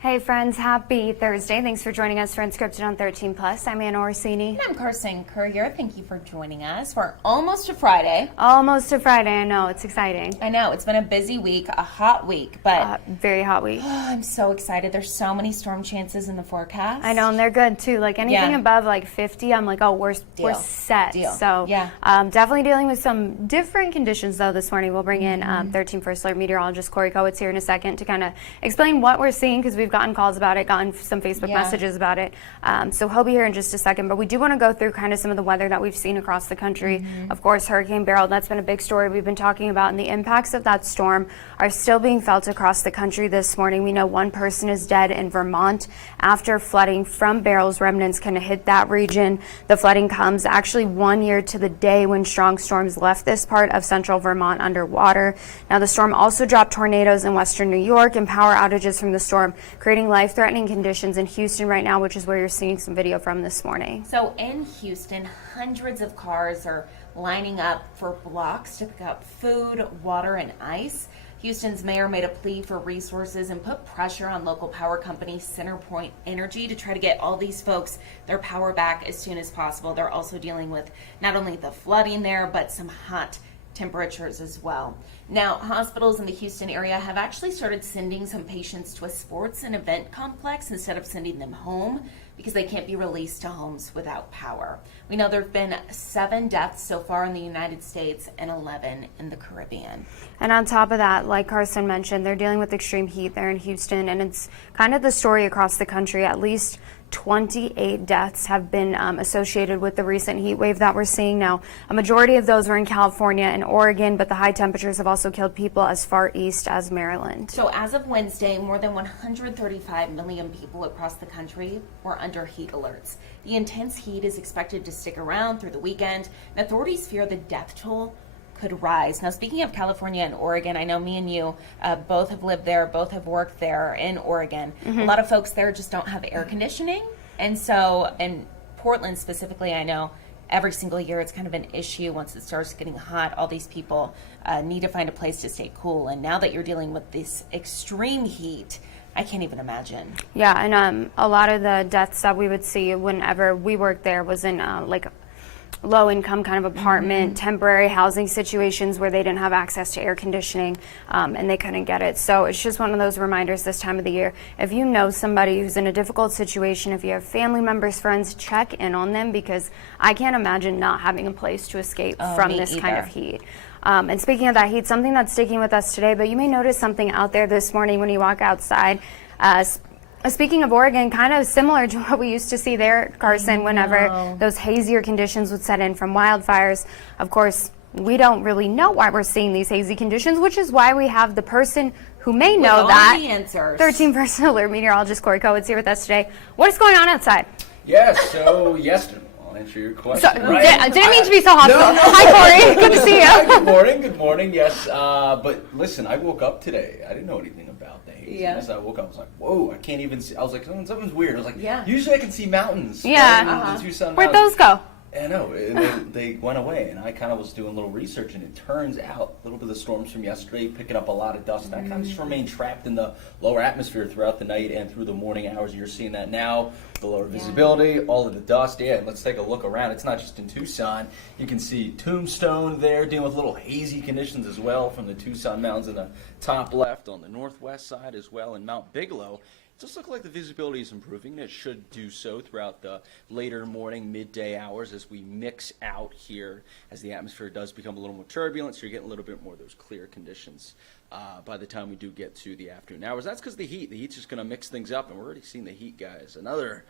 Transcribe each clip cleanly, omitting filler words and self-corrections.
Hey friends, happy Thursday. Thanks for joining us for Unscripted on 13 Plus. I'm Anna Orsini. And I'm Carson Courier. Thank you for joining us. We're almost to Friday. Almost to Friday, I know. It's exciting. I know. It's been a busy week, a hot week, but very hot week. I'm so excited. There's so many storm chances in the forecast. I know, and they're good too. Like anything above like 50, I'm like, oh, we're set. Deal. So yeah. Definitely dealing with some different conditions though this morning. We'll bring in 13 First Alert meteorologist Corey Kowitz here in a second to kind of explain what we're seeing, because we've gotten calls about it, gotten some Facebook messages about it. So he'll be here in just a second, but we do want to go through kind of some of the weather that we've seen across the country. Of course, Hurricane Beryl, that's been a big story we've been talking about, and the impacts of that storm are still being felt across the country this morning. We know one person is dead in Vermont after flooding from Beryl's remnants kind of hit that region. The flooding comes actually 1 year to the day when strong storms left this part of central Vermont underwater. Now, the storm also dropped tornadoes in western New York and power outages from the storm, creating life-threatening conditions in Houston right now, which is where you're seeing some video from this morning. So in Houston, hundreds of cars are lining up for blocks to pick up food, water, and ice. Houston's mayor made a plea for resources and put pressure on local power company CenterPoint Energy to try to get all these folks their power back as soon as possible. They're also dealing with not only the flooding there, but some hot temperatures as well. Now, hospitals in the Houston area have actually started sending some patients to a sports and event complex instead of sending them home, because they can't be released to homes without power. We know there have been 7 deaths so far in the United States and 11 in the Caribbean. And on top of that, like Carson mentioned, they're dealing with extreme heat there in Houston, and it's kind of the story across the country. At least 28 deaths have been associated with the recent heat wave that we're seeing now. A majority of those were in California and Oregon, but the high temperatures have also killed people as far east as Maryland. So as of Wednesday, more than 135 million people across the country were under heat alerts. The intense heat is expected to stick around through the weekend, and authorities fear the death toll could rise. Now, speaking of California and Oregon, I know me and you both have lived there, both have worked there in Oregon. A lot of folks there just don't have air conditioning. And so, in Portland specifically, I know every single year it's kind of an issue. Once it starts getting hot, all these people need to find a place to stay cool. And now that you're dealing with this extreme heat, I can't even imagine. Yeah, and a lot of the deaths that we would see whenever we worked there was in like low-income kind of apartment, temporary housing situations where they didn't have access to air conditioning and they couldn't get it. So it's just one of those reminders this time of the year. If you know somebody who's in a difficult situation, if you have family members, friends, check in on them, because I can't imagine not having a place to escape from this kind of heat. And speaking of that heat, something that's sticking with us today, but you may notice something out there this morning when you walk outside. Speaking of Oregon, kind of similar to what we used to see there, Carson, whenever those hazier conditions would set in from wildfires. Of course, we don't really know why we're seeing these hazy conditions, which is why we have the person who may know that. The answers. 13 First Alert meteorologist Corey Kowitz here with us today. What is going on outside? Yes, so yesterday, I'll answer your question. I didn't mean to be so hostile. No. Hi, Corey. Good to see you. Good morning, yes. But listen, I woke up today. I didn't know anything about the haze. Yeah. As I woke up, I was like, whoa, I can't even see. I was like, something's weird. I was like, Yeah. usually I can see mountains. Yeah. Right? The Tucson Where'd mountains. those go? I know, and they went away, and I kind of was doing a little research, and it turns out a little bit of the storms from yesterday, picking up a lot of dust, and that kind of just remained trapped in the lower atmosphere throughout the night and through the morning hours. You're seeing that now, the lower visibility, all of the dust. Yeah, and let's take a look around. It's not just in Tucson. You can see Tombstone there, dealing with little hazy conditions as well from the Tucson Mountains in the top left, on the northwest side as well, and Mount Bigelow. It does look like the visibility is improving. It should do so throughout the later morning, midday hours as we mix out here, as the atmosphere does become a little more turbulent, so you're getting a little bit more of those clear conditions by the time we do get to the afternoon hours. That's because the heat. The heat's just going to mix things up, and we're already seeing the heat, guys. Another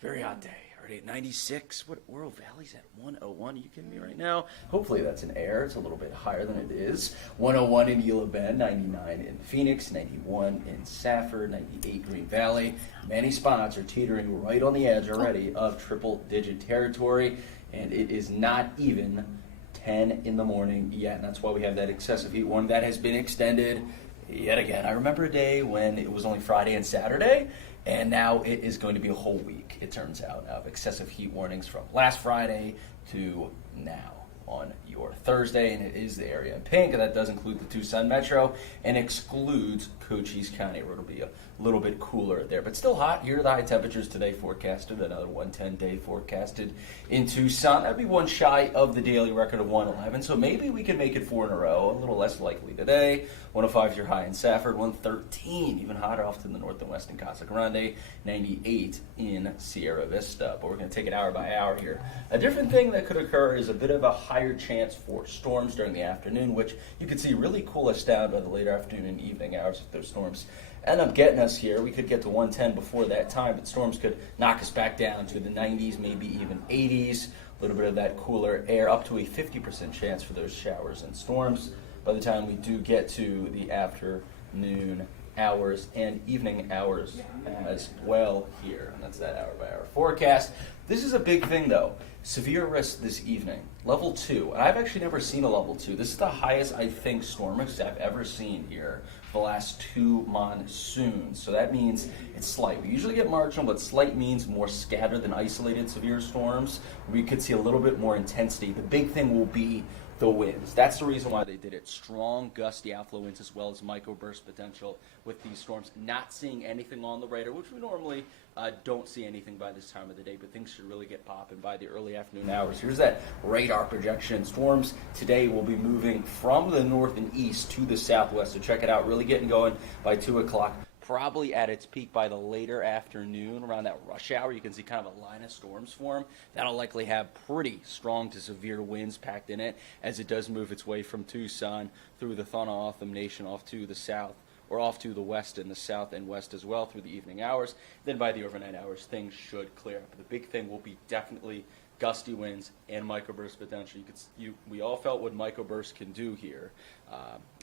very hot day. Already at 96. What, Oro Valley's at 101. Are you kidding me right now? Hopefully that's in air. It's a little bit higher than it is. 101 in Gila Bend, 99 in Phoenix, 91 in Safford, 98 Green Valley. Many spots are teetering right on the edge already of triple-digit territory, and it is not even 10 in the morning yet, and that's why we have that excessive heat warning that has been extended yet again. I remember a day when it was only Friday and Saturday, and now it is going to be a whole week, it turns out, of excessive heat warnings from last Friday to now on your Thursday, and it is the area in pink, and that does include the Tucson Metro and excludes Cochise County, where it'll be a little bit cooler there, but still hot. Here are the high temperatures today forecasted, another 110 day forecasted in Tucson. That'd be one shy of the daily record of 111, so maybe we can make it 4 in a row. A little less likely today. 105 is your high in Safford, 113, even hotter off to the north and west in Casa Grande, 98 in Sierra Vista. But we're going to take it hour by hour here. A different thing that could occur is a bit of a higher chance for storms during the afternoon, which you could see really cool us down by the later afternoon and evening hours if those storms end up getting us here. We could get to 110 before that time, but storms could knock us back down to the 90s, maybe even 80s. A little bit of that cooler air, up to a 50% chance for those showers and storms by the time we do get to the afternoon hours and evening hours as well here. And that's that hour by hour forecast. This is a big thing though. Severe risk this evening. Level 2. And I've actually never seen a level 2. This is the highest, I think, storm risk I've ever seen here for the last 2 monsoons. So that means it's slight. We usually get marginal, but slight means more scattered than isolated severe storms. We could see a little bit more intensity. The big thing will be the winds. That's the reason why they did it. Strong gusty outflow winds as well as microburst potential with these storms. Not seeing anything on the radar, which we normally don't see anything by this time of the day, but things should really get popping by the early afternoon hours. Here's that radar projection. Storms today will be moving from the north and east to the southwest, so check it out. Really getting going by 2 o'clock. Probably at its peak by the later afternoon, around that rush hour. You can see kind of a line of storms form. That'll likely have pretty strong to severe winds packed in it as it does move its way from Tucson through the Thana-Otham Nation off to the south, or off to the west and the south and west as well through the evening hours. Then by the overnight hours, things should clear up. The big thing will be definitely gusty winds and microburst potential. We all felt what microburst can do here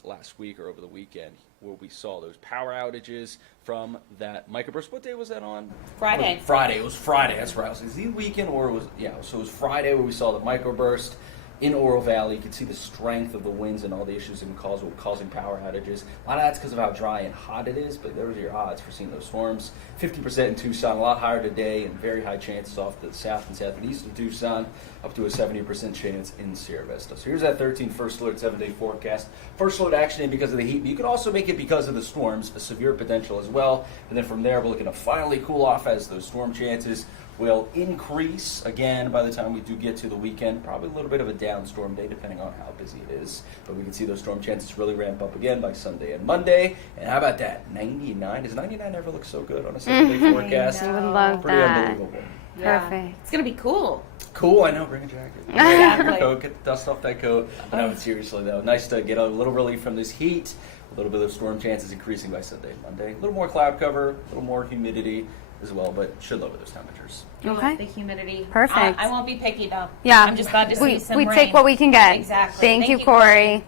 last week or over the weekend, where we saw those power outages from that microburst. What day was that on? Friday. Friday. It was Friday. That's right. Is it the weekend or was So it was Friday where we saw the microburst in Oro Valley. You could see the strength of the winds and all the issues and causing power outages. A lot of that's because of how dry and hot it is, but there's your odds for seeing those storms. 50% in Tucson, a lot higher today, and very high chances off to the south and southeast of Tucson, up to a 70% chance in Sierra Vista. So here's that 13 first alert 7-day forecast. First alert action because of the heat, but you can also make it because of the storms, a severe potential as well. And then from there, we're looking to finally cool off as those storm chances will increase again by the time we do get to the weekend. Probably a little bit of a down storm day depending on how busy it is. But we can see those storm chances really ramp up again by Sunday and Monday. And how about that? 99. Does 99 ever look so good on a 7-day forecast? I would love Pretty that. unbelievable. Perfect. It's going to be cool. Cool, I know. Bring a jacket. Exactly. Your coat, get the dust off that coat. But no, seriously though, nice to get a little relief from this heat. A little bit of storm chances increasing by Sunday and Monday. A little more cloud cover, a little more humidity as well, but should lower those temperatures. Okay. The humidity. Perfect. I won't be picky though. Yeah. I'm just glad to see some we rain. take what we can get. Exactly. Thank you, Corey.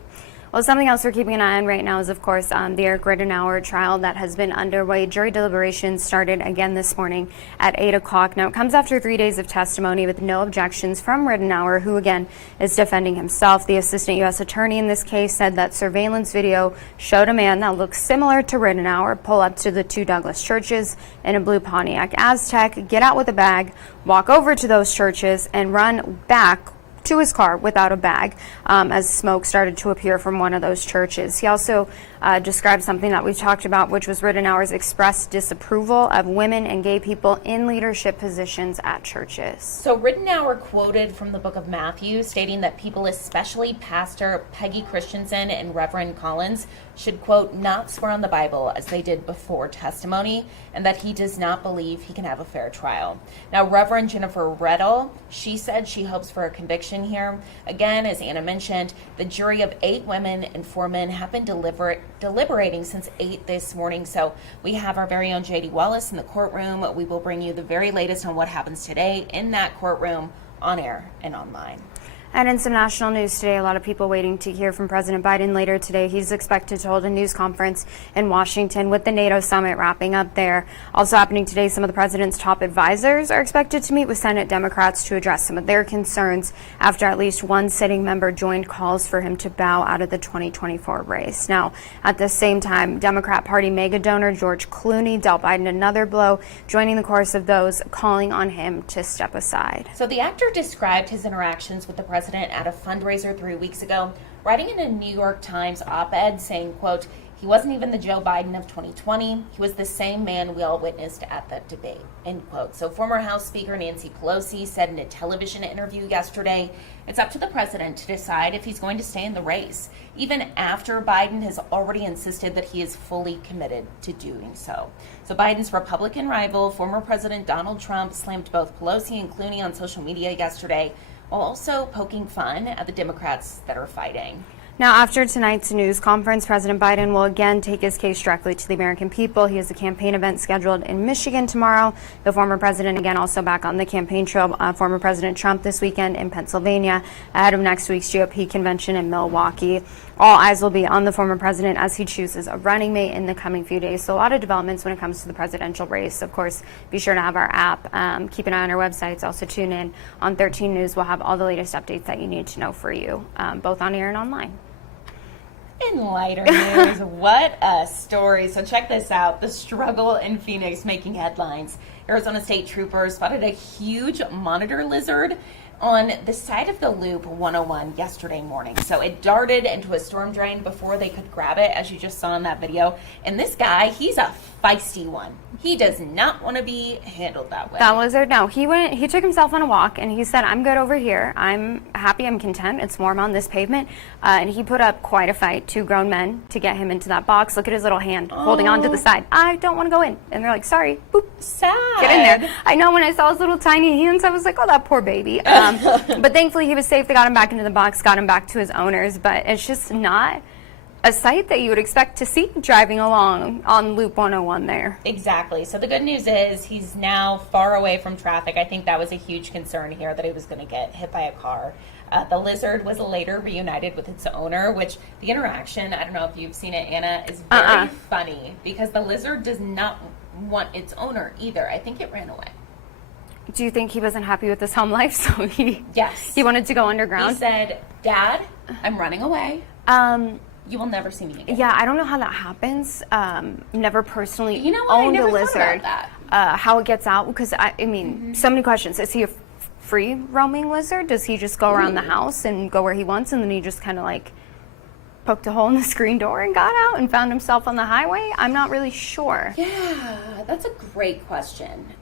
Well, something else we're keeping an eye on right now is, of course, the Eric Rittenauer trial that has been underway. Jury deliberations started again this morning at 8 o'clock. Now, it comes after 3 days of testimony with no objections from Rittenauer, who, again, is defending himself. The assistant U.S. attorney in this case said that surveillance video showed a man that looks similar to Rittenauer pull up to the 2 Douglas churches in a blue Pontiac Aztek, get out with a bag, walk over to those churches, and run back to his car without a bag as smoke started to appear from one of those churches. He also described something that we've talked about, which was Rittenauer's expressed disapproval of women and gay people in leadership positions at churches. So Rittenauer quoted from the book of Matthew, stating that people, especially Pastor Peggy Christensen and Reverend Collins, should, quote, not swear on the Bible as they did before testimony, and that he does not believe he can have a fair trial. Now, Reverend Jennifer Reddle, she said she hopes for a conviction here. Again, as Anna mentioned, the jury of 8 women and 4 men have been deliberating since 8 this morning. So we have our very own JD Wallace in the courtroom. We will bring you the very latest on what happens today in that courtroom, on air and online. And in some national news today, a lot of people waiting to hear from President Biden later today. He's expected to hold a news conference in Washington with the NATO summit wrapping up there. Also happening today, some of the president's top advisors are expected to meet with Senate Democrats to address some of their concerns after at least one sitting member joined calls for him to bow out of the 2024 race. Now, at the same time, Democrat Party mega donor George Clooney dealt Biden another blow, joining the chorus of those calling on him to step aside. So the actor described his interactions with the president president at a fundraiser 3 weeks ago, writing in a New York Times op-ed saying, quote, "He wasn't even the Joe Biden of 2020. He was the same man we all witnessed at that debate," end quote. So former House Speaker Nancy Pelosi said in a television interview yesterday, it's up to the president to decide if he's going to stay in the race, even after Biden has already insisted that he is fully committed to doing so. So Biden's Republican rival, former President Donald Trump, slammed both Pelosi and Clooney on social media yesterday, while also poking fun at the Democrats that are fighting. Now, after tonight's news conference, President Biden will again take his case directly to the American people. He has a campaign event scheduled in Michigan tomorrow. The former president, again, also back on the campaign trail. Former President Trump this weekend in Pennsylvania, ahead of next week's GOP convention in Milwaukee. All eyes will be on the former president as he chooses a running mate in the coming few days. So a lot of developments when it comes to the presidential race. Of course, be sure to have our app. Keep an eye on our websites. Also tune in on 13 News. We'll have all the latest updates that you need to know for you, both on air and online. In lighter news, what a story. So check this out. The struggle in Phoenix making headlines. Arizona State troopers spotted a huge monitor lizard on the side of the Loop 101 yesterday morning. So it darted into a storm drain before they could grab it, as you just saw in that video. And this guy, he's a feisty one. He does not want to be handled that way. That lizard, no. He took himself on a walk and he said, "I'm good over here. I'm happy, I'm content. It's warm on this pavement." And he put up quite a fight, 2 grown men, to get him into that box. Look at his little hand holding on to the side. "I don't want to go in." And they're like, "Sorry." Boop. Sad. Get in there. I know, when I saw his little tiny hands, I was like, "Oh, that poor baby." But thankfully he was safe. They got him back into the box, got him back to his owners. But it's just not a sight that you would expect to see driving along on Loop 101 there. Exactly. So the good news is he's now far away from traffic. I think that was a huge concern here, that he was going to get hit by a car. The lizard was later reunited with its owner, which the interaction, I don't know if you've seen it, Anna, is very funny because the lizard does not want its owner either. I think it ran away. Do you think he wasn't happy with his home life, so he Yes. wanted to go underground? He said, "Dad, I'm running away. You will never see me again." Yeah, I don't know how that happens. Never personally You know what? I owned never a thought lizard. about that. How it gets out, because I mean, so many questions. Is he a free roaming lizard? Does he just go around the house and go where he wants, and then he just kind of like poked a hole in the screen door and got out and found himself on the highway? I'm not really sure. Yeah, that's a great question.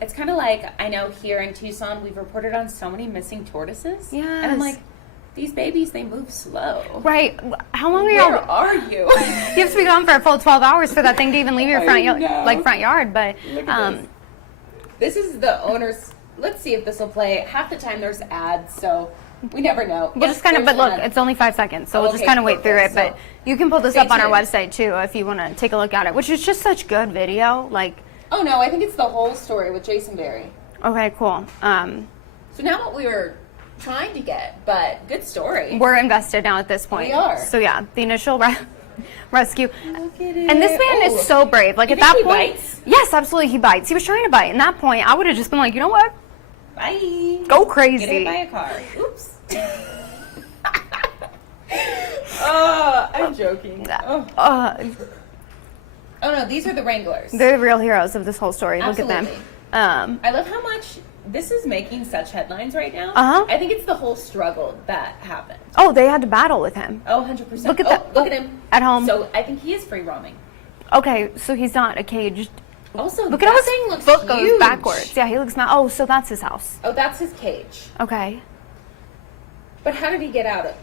It's kind of like, I know here in Tucson, we've reported on so many missing tortoises. And I'm Yes. like, these babies, they move slow. Right. How long are Where y'all? are you? You have to be gone for a full 12 hours for that thing to even leave your front yard, know. front yard. But Look at this is the owner's. Let's see if this will play. Half the time there's ads, so we never know. we'll just kind of. But look, it's only 5 seconds, so we'll just Okay, kind of wait through it. perfect. But So, you can pull this stay up on our tuned. website too if you want to take a look at it, which is just such good video. Like, Oh no, I think it's the whole story with Jason Berry. okay, cool. So now what we were trying to get, but good story. We're invested now at this point. We are. So yeah, the initial rescue. Look at it. And this man Oh. is so brave. Like You at think that he point, bites? yes, absolutely, he bites. He was trying to bite. And that point, I would have just been like, you know what? Bye. Go Get crazy. hit by a car. Oops. Oh, I'm joking. Oh. Oh no, these are the Wranglers. They're the real heroes of this whole story. Look at them. Absolutely. I love how much this is making such headlines right now. Uh-huh. I think it's the whole struggle that happened. Oh, they had to battle with him. Oh, 100%. Look at oh, that. Look at him. At home. So I think he is free roaming. Okay, so he's not a caged. Also, Look that at how thing his looks foot goes huge. backwards. Yeah, he looks mad. Oh, so that's his house. Oh, that's his cage. Okay. But how did he get out of it?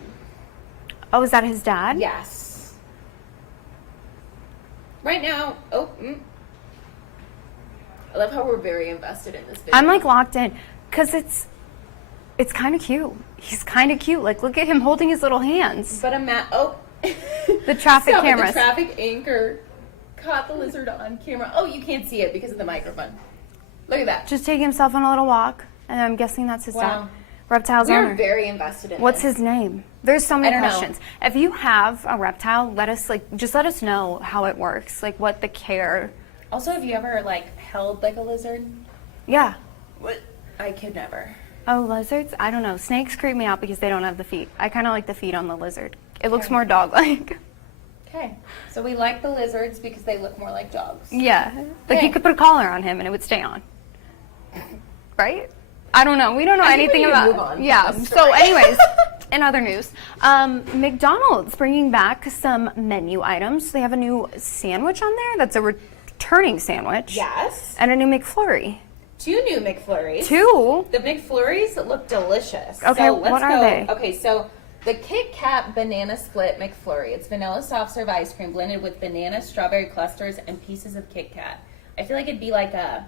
Oh, is that his dad? Yes. Right now, I love how we're very invested in this video. I'm like locked in because it's kind of cute. He's kind of cute. Like, look at him holding his little hands. But The traffic Stop it, cameras. The traffic anchor caught the lizard on camera. Oh, you can't see it because of the microphone. Look at that. Just taking himself on a little walk, and I'm guessing that's his Wow. dad. Reptile's We're owner. very invested in What's this. his name? There's so many I don't know. questions. If you have a reptile, let us know how it works, like what the care. Also, have you ever held a lizard? Yeah. What? I could never. Oh, lizards? I don't know. Snakes creep me out because they don't have the feet. I kind of like the feet on the lizard. It looks Okay. more dog-like. Okay. So we like the lizards because they look more like dogs. Yeah. Like Okay. you could put a collar on him and it would stay on. Right? I don't know. We don't know I think anything we need to about. move on from Yeah. this So, story. anyways, in other news, McDonald's bringing back some menu items. They have a new sandwich on there that's a returning sandwich. Yes. And a new McFlurry. 2 new McFlurries. 2. The McFlurries look delicious. Okay, so let's what are go. they? Okay, so the Kit Kat Banana Split McFlurry. It's vanilla soft serve ice cream blended with banana, strawberry clusters, and pieces of Kit Kat. I feel like it'd be like a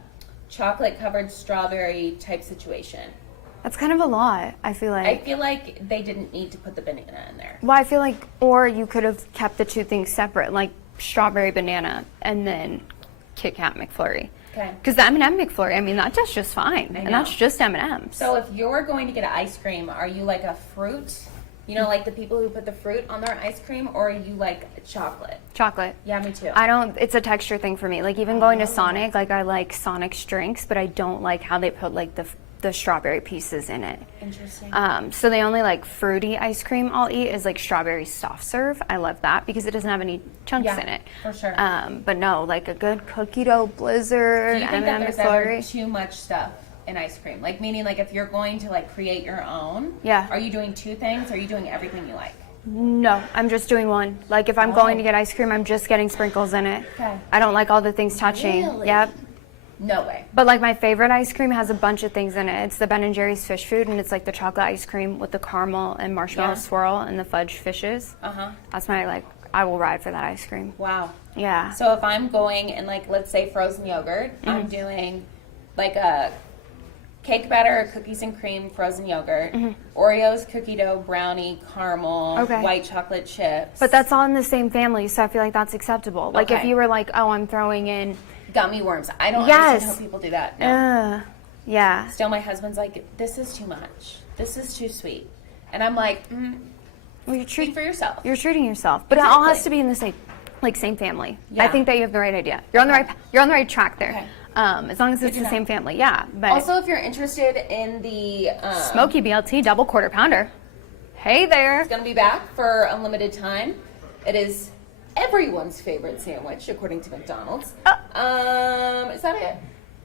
chocolate covered strawberry type situation. That's kind of a lot, I feel like. I feel like they didn't need to put the banana in there. Well, I feel like, or you could have kept the 2 things separate, like strawberry banana and then Kit Kat McFlurry. Okay. Because the M&M McFlurry, I mean, that does just fine. And know. that's just M&M's. So if you're going to get ice cream, are you like a fruit? You know, like the people who put the fruit on their ice cream, or are you like chocolate? Chocolate. Yeah, me too. I don't, it's a texture thing for me. Like even going to Sonic, like I like Sonic's drinks, but I don't like how they put like the strawberry pieces in it. Interesting. So the only like fruity ice cream I'll eat is like strawberry soft serve. I love that because it doesn't have any chunks Yeah, in it. for sure. But no, like a good cookie dough blizzard, Do you think that M&M there's ever McFlurry. too much stuff in ice cream? Like meaning like if you're going to like create your own, Yeah. are you doing 2 things or are you doing everything you like? No, I'm just doing one. Like if I'm going to get ice cream, I'm just getting sprinkles in it. Okay. I don't like all the things touching. Really? Yep. No way. But like my favorite ice cream has a bunch of things in it. It's the Ben and Jerry's fish food, and it's like the chocolate ice cream with the caramel and marshmallow Yeah. swirl and the fudge fishes. Uh-huh. That's my like. I will ride for that ice cream. Wow. Yeah. So if I'm going and like let's say frozen yogurt, Mm-hmm. I'm doing like a cake batter, cookies and cream, frozen yogurt, Oreos, cookie dough, brownie, caramel, Mm-hmm. Okay. white chocolate chips. But that's all in the same family, so I feel like that's acceptable. Like if Okay. you were like, oh, I'm throwing in. gummy worms. I don't Yes. understand how people do that. No. Yeah. Still, my husband's like, this is too much. This is too sweet. And I'm like, Well, you're speak treating for yourself. You're treating yourself, but it all has Exactly. to be in the same family. Yeah. I think that you have the right idea. You're on the right. You're on the right track there. Okay. As long as it's to the know. same family, yeah. But Also, if you're interested in the Smoky BLT double quarter pounder. Hey there. it's going to be back for a limited time. It is everyone's favorite sandwich, according to McDonald's. Is that it?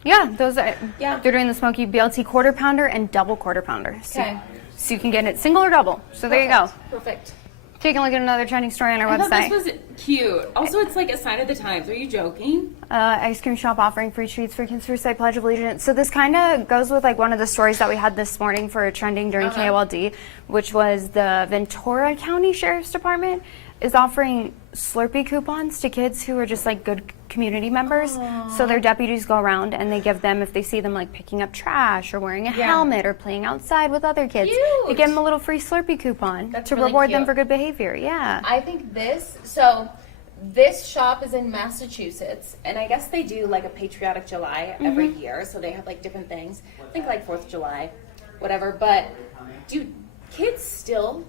Yeah, those are. Yeah. They're doing the Smoky BLT quarter pounder and double quarter pounder. So, Okay. so you can get it single or double. So there you go. Perfect. Taking a look at another trending story on our I thought website. this was cute. Also, it's like a sign of the times. Are you joking? Ice cream shop offering free treats for kids to recite Pledge of Allegiance. So this kind of goes with like one of the stories that we had this morning for trending during KOLD, which was the Ventura County Sheriff's Department is offering Slurpee coupons to kids who are just like good community members. So their deputies go around and they give them, if they see them like picking up trash or wearing a helmet or playing outside with other kids, they Cute. give them a little free Slurpee coupon That's to really reward them cute. for good behavior. Yeah. I think this shop is in Massachusetts, and I guess they do like a Patriotic July every year, so they have like different things. I think like 4th of July, whatever. But do kids still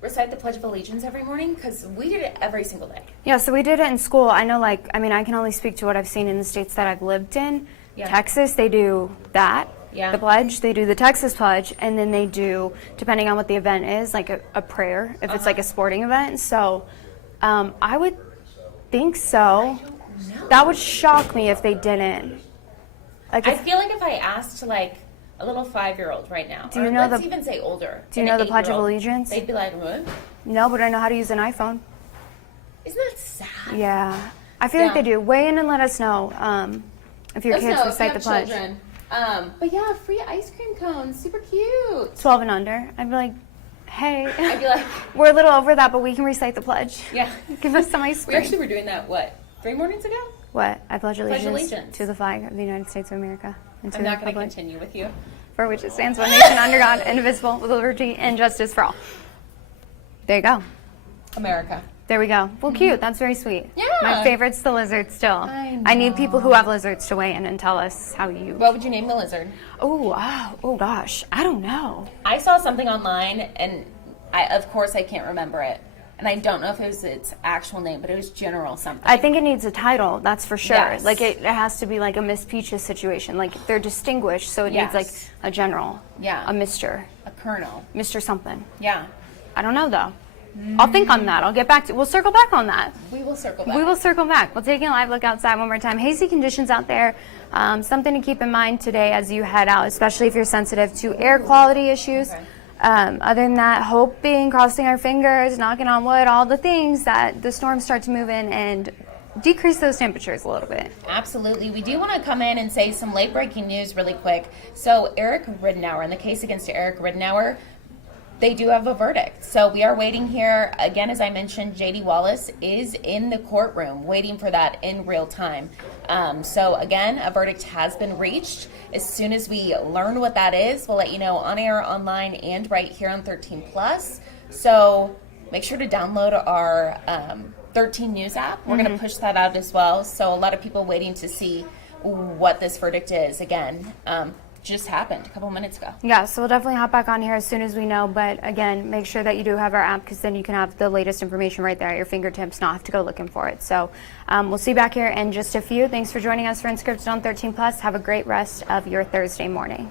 recite the Pledge of Allegiance every morning? Because we did it every single day. Yeah, so we did it in school. I know, like, I mean, I can only speak to what I've seen in the states that I've lived in. Yeah. Texas, they do that, Yeah. the pledge. They do the Texas pledge, and then they do, depending on what the event is, like a prayer, if it's like a sporting event. So I would think so. That would shock me if they didn't. Like, I if, feel like if I asked like a little 5-year-old right now, Do you or know let's the- even say older, do you and know an the Pledge of 8-year-old, Allegiance? They'd be like, what? no, but I know how to use an iPhone. Isn't that sad? Yeah. I feel like Yeah. they do. Weigh in and let us know if your Let's kids know if you recite the have pledge. children. But yeah, free ice cream cones, super cute. 12 and under. I'd be like, hey. I'd be like, We're a little over that, but we can recite the pledge. yeah. Give us some ice We cream. actually were doing that, what, 3 mornings ago? What? I pledge allegiance, allegiance. to the flag of the United States of America and to I'm the not going to republic continue with you. for which it stands, one nation under God, indivisible, with liberty and justice for all. There you go. America. There we go. Well, cute. That's very sweet. Mm-hmm. Yeah. My favorite's the lizard still. I need people who have lizards to weigh in and tell us how you... What would you name the lizard? Oh gosh. I don't know. I saw something online, and of course I can't remember it. And I don't know if it was its actual name, but it was General something. I think it needs a title, that's for sure. Yes. Like it has to be like a Miss Peaches situation. Like they're distinguished, so it needs like Yes. a general. Yeah. A Mr. A colonel. Mr. something. Yeah. I don't know though. I'll think on that. I'll get back to. We'll circle back on that. We will circle back. We will circle back. We'll take a live look outside one more time. Hazy conditions out there. Something to keep in mind today as you head out, especially if you're sensitive to air quality issues. Okay. Other than that, hoping, crossing our fingers, knocking on wood, all the things that the storms start to move in and decrease those temperatures a little bit. Absolutely. We do want to come in and say some late breaking news really quick. So Eric Ridenour, in the case against Eric Ridenour, they do have a verdict. So we are waiting here. Again, as I mentioned, J.D. Wallace is in the courtroom waiting for that in real time. So again, a verdict has been reached. As soon as we learn what that is, we'll let you know on air, online, and right here on 13 Plus. So make sure to download our 13 News app. We're going to push that out as well. So a lot of people waiting to see what this verdict is. Again, just happened a couple minutes ago. Yeah, so we'll definitely hop back on here as soon as we know. But again, make sure that you do have our app because then you can have the latest information right there at your fingertips, not have to go looking for it. So we'll see you back here in just a few. Thanks for joining us for Unscripted on 13 Plus. Have a great rest of your Thursday morning.